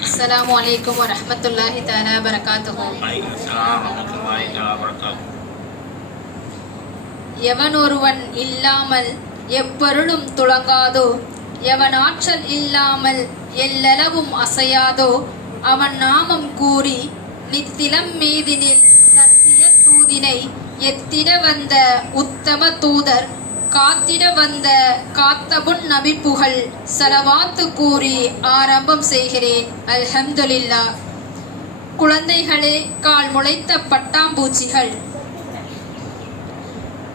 السلام عليكم ورحمة الله تعالى وبركاته எவனொருவன் இல்லாமல் எப்பொருளும் துளங்காதோ எவன் ஆற்றல் இல்லாமல் எல்லளவும் அசையாதோ அவன் நாமம் கூறி நித்திலம் மீதினில் சத்திய தூதினை எத்திட வந்த உத்தம தூதர் காத்திட வந்த காத்தபுன் நபி புகழ் சலவாத்து கூறி ஆரம்பம் செய்கிறேன். அல்ஹம்துலில்லா. குழந்தைகளே கால் முளைத்த பட்டாம்பூச்சிகள்.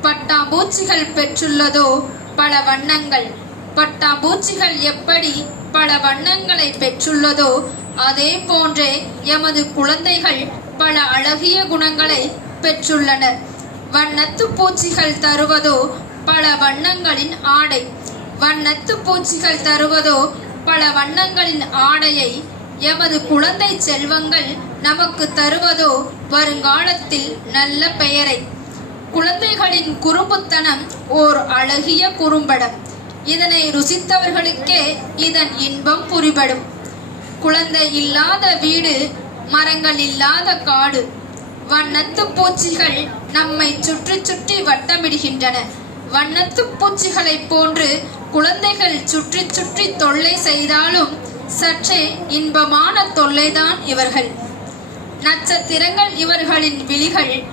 பட்டாம்பூச்சிகள் பெற்றுள்ளதோ பல வண்ணங்கள். பட்டாம்பூச்சிகள் எப்படி பல வண்ணங்களை பெற்றுள்ளதோ அதே போன்றே எமது குழந்தைகள் பல அழகிய குணங்களை பெற்றுள்ளனர். வண்ணத்து பூச்சிகள் தருவதோ பல வண்ணங்களின் ஆடை. வண்ணத்து பூச்சிகள் தருவதோ பல வண்ணங்களின் ஆடையை எமது குழந்தை செல்வங்கள் நமக்கு தருவதோ வருங்காலத்தில் நல்ல பெயரை. குழந்தைகளின் குறும்புத்தனம் ஓர் அழகிய குறும்படம். இதனை ருசித்தவர்களுக்கே இதன் இன்பம் புரிபடும். குழந்தை இல்லாத வீடு மரங்கள் இல்லாத காடு. வண்ணத்து பூச்சிகள் நம்மை சுற்றி சுற்றி வட்டமிடுகின்றன. வண்ணத்து பூச்சிகளைப் போன்று குழந்தைகள் சுற்றி சுற்றி தொல்லை செய்தாலும் சற்றே இன்பமான தொல்லைதான் இவர்கள். நட்சத்திரங்கள் இவர்களின் விழிகள்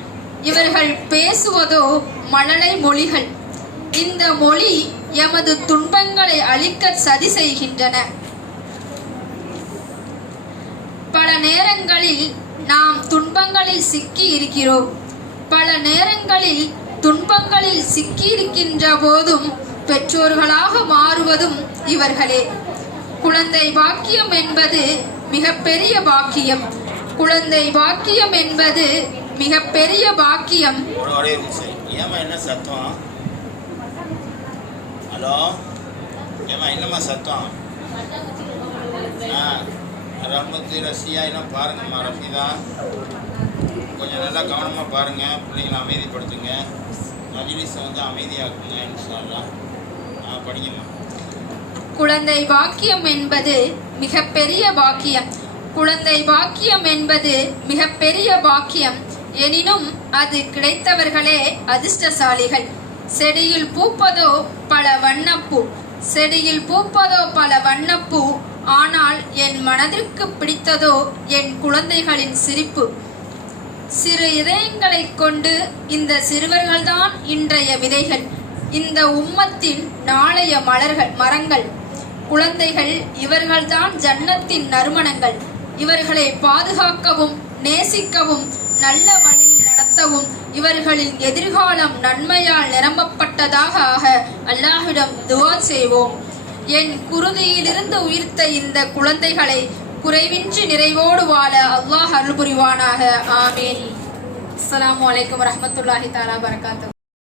இவர்கள் பேசுவதோ மழலை மொழிகள். இந்த மொழி எமது துன்பங்களை அழிக்க சதி செய்கின்றன. பல நேரங்களில் நாம் துன்பங்களில் சிக்கி இருக்கிறோம். பல நேரங்களில் துன்பங்களில் சிக்கியிருக்கின்ற போதும் பெற்றோர்களாக மாறுவதும் இவர்களே. குழந்தை பாக்கியம் என்பது மிகப்பெரிய பாக்கியம். குழந்தை பாக்கியம் என்பது மிகப்பெரிய பாக்கியம். ஏமா என்ன சத்தம்? ஹலோ? ஏமா என்னம்மா சத்தம்? ஆ ரஹமத்து ரசியா என்ன பாருங்கம்மா ரஃபீதா கொஞ்சம் நல்லா கவனமாக பாருங்கள் பிள்ளைங்களை அமைதிப்படுத்துங்க. மஜிலிஸை வந்து அமைதியாக்குங்க இன்ஷால்லா படிங்கம்மா. குழந்தை பாக்கியம் என்பது மிகப்பெரிய பாக்கியம் குழந்தை பாக்கியம் என்பது மிகப்பெரிய பாக்கியம் எனினும் அது கிடைத்தவர்களே அதிர்ஷ்டசாலிகள். செடியில் பூப்பதோ பல வண்ணப்பூ. செடியில் பூப்பதோ பல வண்ணப்பூ. ஆனால் என் மனதிற்கு பிடித்ததோ என் குழந்தைகளின் சிரிப்பு. சிறு இதயங்களைக் கொண்டு இந்த சிறுவர்கள்தான் இன்றைய விதைகள். இந்த உம்மத்தின் நாளைய மலர்கள் மரங்கள். குழந்தைகள் இவர்கள்தான் ஜன்னத்தின் நறுமணங்கள். இவர்களை பாதுகாக்கவும் நேசிக்கவும் நல்ல வழியில் நடத்தவும் இவர்களின் எதிர்காலம் நன்மையால் நிரம்பப்பட்டதாக ஆக அல்லாஹ்விடம் துவா செய்வோம். என் குருதியிலிருந்து உயிர்த்த இந்த குழந்தைகளை குறைவின்றி நிறைவோடு வாழ அல்லாஹ் அருள் புரிவானாக ஆமீன். அஸ்லாம் வலைக்கம் வரஹ்மத்துல்லாஹி தாலா பரகாத்துஹு